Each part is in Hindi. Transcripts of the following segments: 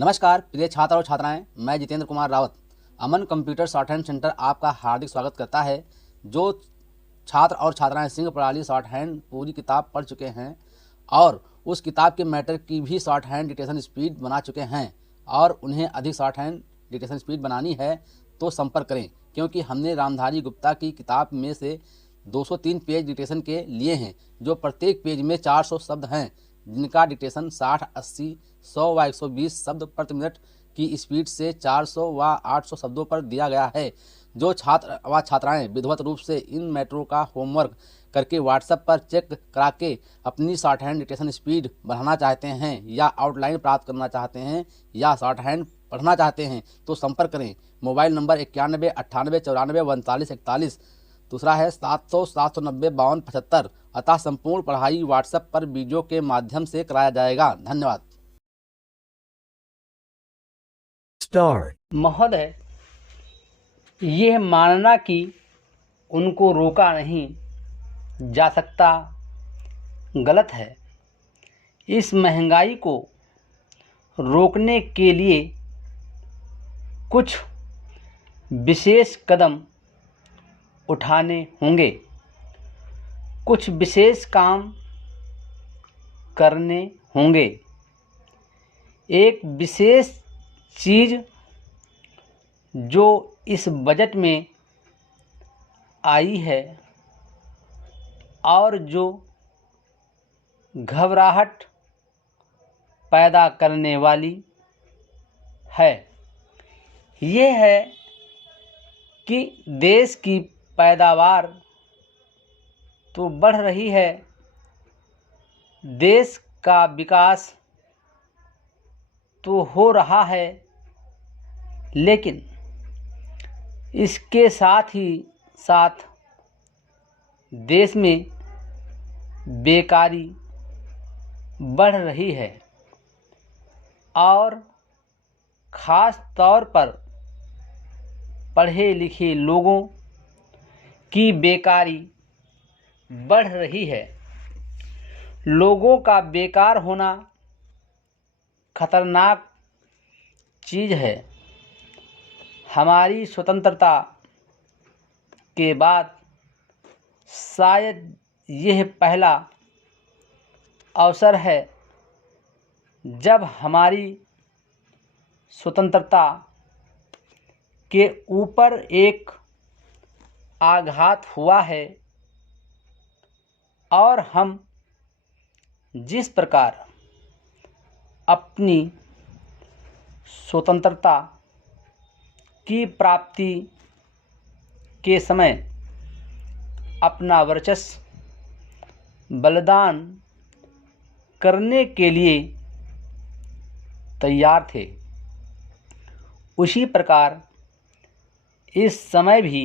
नमस्कार प्रिय छात्र और छात्राएं, मैं जितेंद्र कुमार रावत अमन कंप्यूटर शॉर्ट हैंड सेंटर आपका हार्दिक स्वागत करता है। जो छात्र और छात्राएं सिंह प्रणाली शॉर्ट हैंड पूरी किताब पढ़ चुके हैं और उस किताब के मैटर की भी शॉर्ट हैंड डिक्टेशन स्पीड बना चुके हैं और उन्हें अधिक शॉर्ट हैंड डिक्टेशन स्पीड बनानी है तो संपर्क करें, क्योंकि हमने रामधारी गुप्ता की किताब में से 203 पेज डिक्टेशन के लिए हैं, जो प्रत्येक पेज में 400 शब्द हैं, जिनका डिक्टेशन 60, 80, 100 व 120 शब्द प्रति मिनट की स्पीड से 400 व 800 शब्दों पर दिया गया है। जो छात्र व छात्राएं विधिवत रूप से इन मैटरों का होमवर्क करके व्हाट्सएप पर चेक करा के अपनी शॉर्ट हैंड डिक्टेशन स्पीड बढ़ाना चाहते हैं या आउटलाइन प्राप्त करना चाहते हैं या शॉर्ट हैंड पढ़ना चाहते हैं तो संपर्क करें। Mobile number 91 98 94 39 41। दूसरा है 700 790 52 75। अतः संपूर्ण पढ़ाई व्हाट्सएप पर वीडियो के माध्यम से कराया जाएगा। धन्यवाद। महोदय, यह मानना कि उनको रोका नहीं जा सकता गलत है। इस महंगाई को रोकने के लिए कुछ विशेष कदम उठाने होंगे, कुछ विशेष काम करने होंगे। एक विशेष चीज़ जो इस बजट में आई है और जो घबराहट पैदा करने वाली है, ये है कि देश की पैदावार तो बढ़ रही है, देश का विकास तो हो रहा है, लेकिन इसके साथ ही साथ देश में बेकारी बढ़ रही है और ख़ास तौर पर पढ़े लिखे लोगों की बेकारी बढ़ रही है। लोगों का बेकार होना खतरनाक चीज़ है। हमारी स्वतंत्रता के बाद शायद यह पहला अवसर है जब हमारी स्वतंत्रता के ऊपर एक आघात हुआ है और हम जिस प्रकार अपनी स्वतंत्रता की प्राप्ति के समय अपना वर्चस्व बलिदान करने के लिए तैयार थे, उसी प्रकार इस समय भी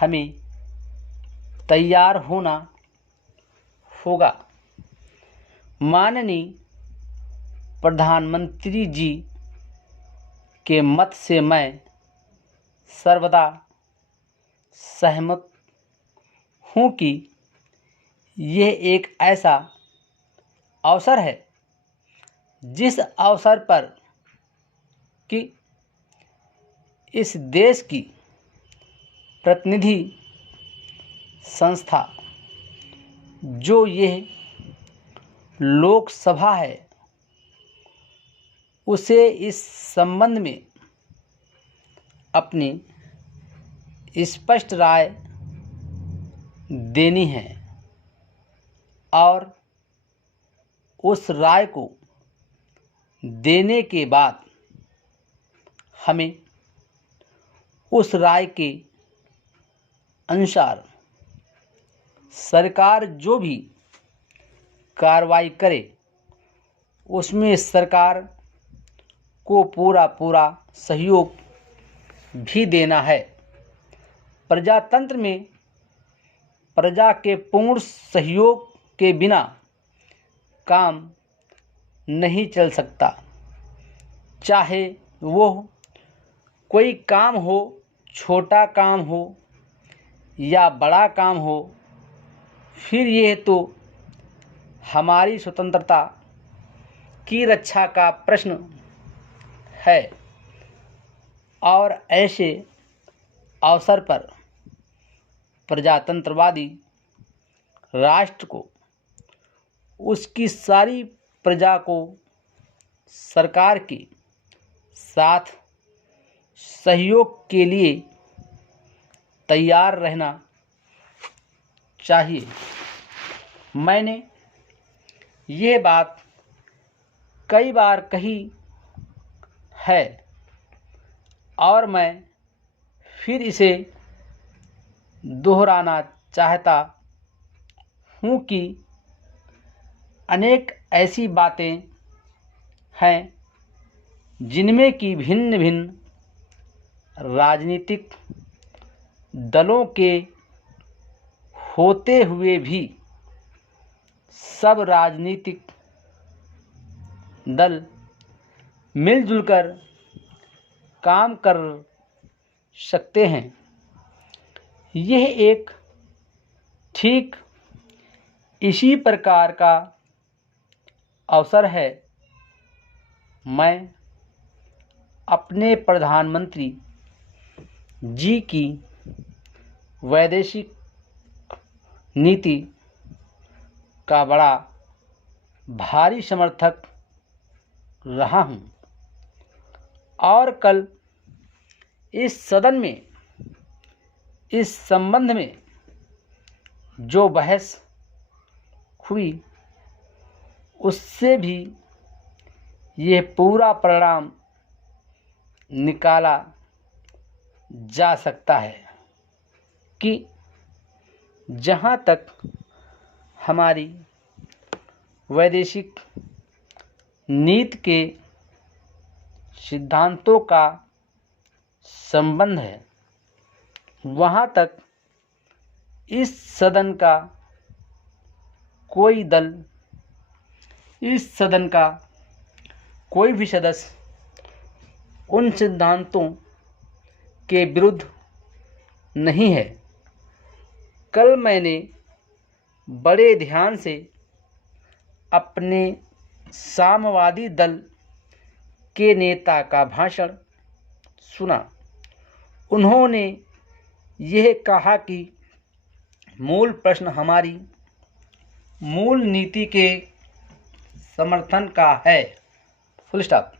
हमें तैयार होना होगा। माननीय प्रधानमंत्री जी के मत से मैं सर्वदा सहमत हूँ कि यह एक ऐसा अवसर है जिस अवसर पर कि इस देश की प्रतिनिधि संस्था जो यह लोकसभा है, उसे इस संबंध में अपनी स्पष्ट राय देनी है और उस राय को देने के बाद हमें उस राय के अनुसार सरकार जो भी कार्रवाई करे उसमें सरकार को पूरा सहयोग भी देना है। प्रजातंत्र में प्रजा के पूर्ण सहयोग के बिना काम नहीं चल सकता, चाहे वो कोई काम हो, छोटा काम हो या बड़ा काम हो। फिर यह तो हमारी स्वतंत्रता की रक्षा का प्रश्न है और ऐसे अवसर पर प्रजातंत्रवादी राष्ट्र को उसकी सारी प्रजा को सरकार के साथ सहयोग के लिए तैयार रहना चाहिए। मैंने यह बात कई बार कही है और मैं फिर इसे दोहराना चाहता हूँ कि अनेक ऐसी बातें हैं जिनमें कि भिन्न भिन्न राजनीतिक दलों के होते हुए भी सब राजनीतिक दल मिलजुल कर काम कर सकते हैं। यह एक ठीक इसी प्रकार का अवसर है। मैं अपने प्रधानमंत्री जी की वैदेशिक नीति का बड़ा भारी समर्थक रहा हूँ और कल इस सदन में इस संबंध में जो बहस हुई उससे भी यह पूरा परिणाम निकाला जा सकता है कि जहाँ तक हमारी वैदेशिक नीति के सिद्धांतों का संबंध है, वहाँ तक इस सदन का कोई दल, इस सदन का कोई भी सदस्य उन सिद्धांतों के विरुद्ध नहीं है। कल मैंने बड़े ध्यान से अपने साम्यवादी दल के नेता का भाषण सुना। उन्होंने यह कहा कि मूल प्रश्न हमारी मूल नीति के समर्थन का है। Full stop.